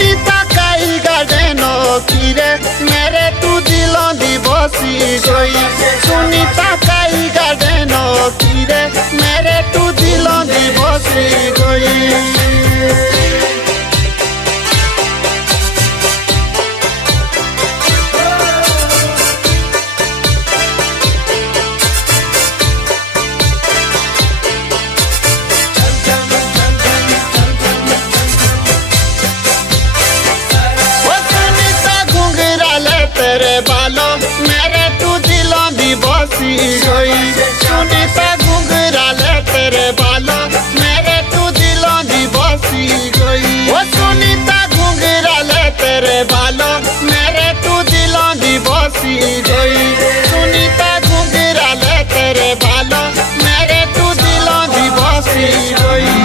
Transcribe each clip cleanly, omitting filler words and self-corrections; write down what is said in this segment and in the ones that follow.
सुनीता काई गार्डन किरे मेरे तू दिलों दी बसी गई। सुनीता काई गार्डन किरे मेरे तू दिलों दी बसी गई। तेरे बालों मेरे तू दिलों दी बसी गई। सुनीता घुंघरा ले तेरे बालों मेरे तू दिलों दी बसी गई। ओ सुनीता घुंघरा ले तेरे बालों मेरे तू दिलों दी बसी गई। सुनीता घुंघरा ले तेरे बालों मेरे तू दिलों दी बसी गई।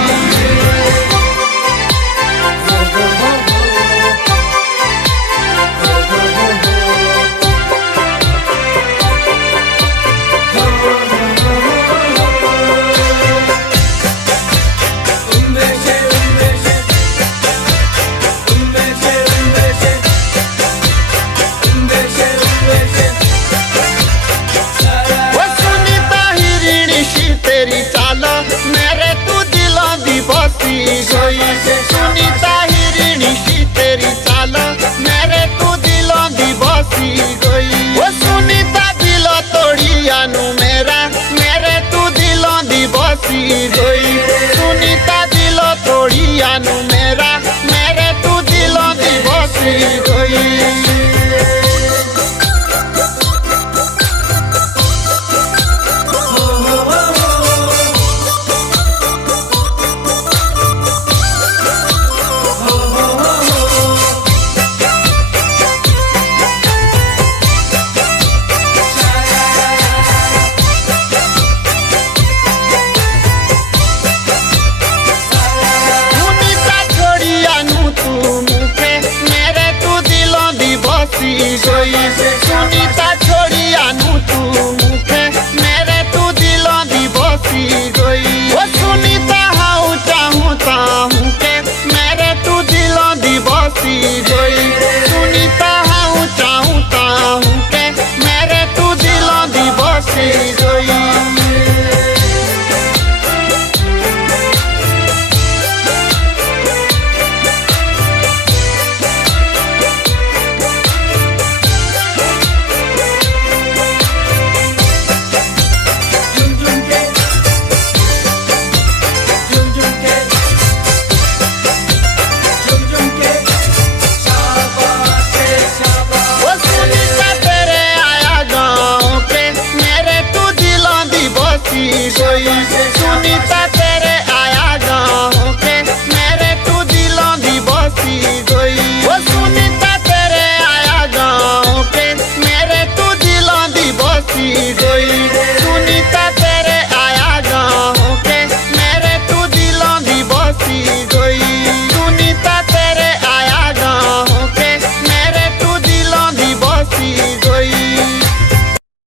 मेरे तू दिलों दी बसी गई। सुनीता हिरणी सी तेरी चाल मेरे तू दिलों दी बसी गई। वो सुनीता दिलों तोड़ी आनू मेरा मेरे तू दिलों दी बसी गई। सुनीता दिलों तोड़ी आनू मेरा मेरे तू दिलों दी बसी गई। सुनीता छोड़ी आनू तू मुखे मेरे तू दिलों दी बसी गई। वो सुनीता हाउ चाहूँ ताहूँ के मेरे तू दिलों दी बसी गई। सुनीता हाउ चाहूँ ताहूँ के मेरे तू दिलों दी बसी गई। सुनीता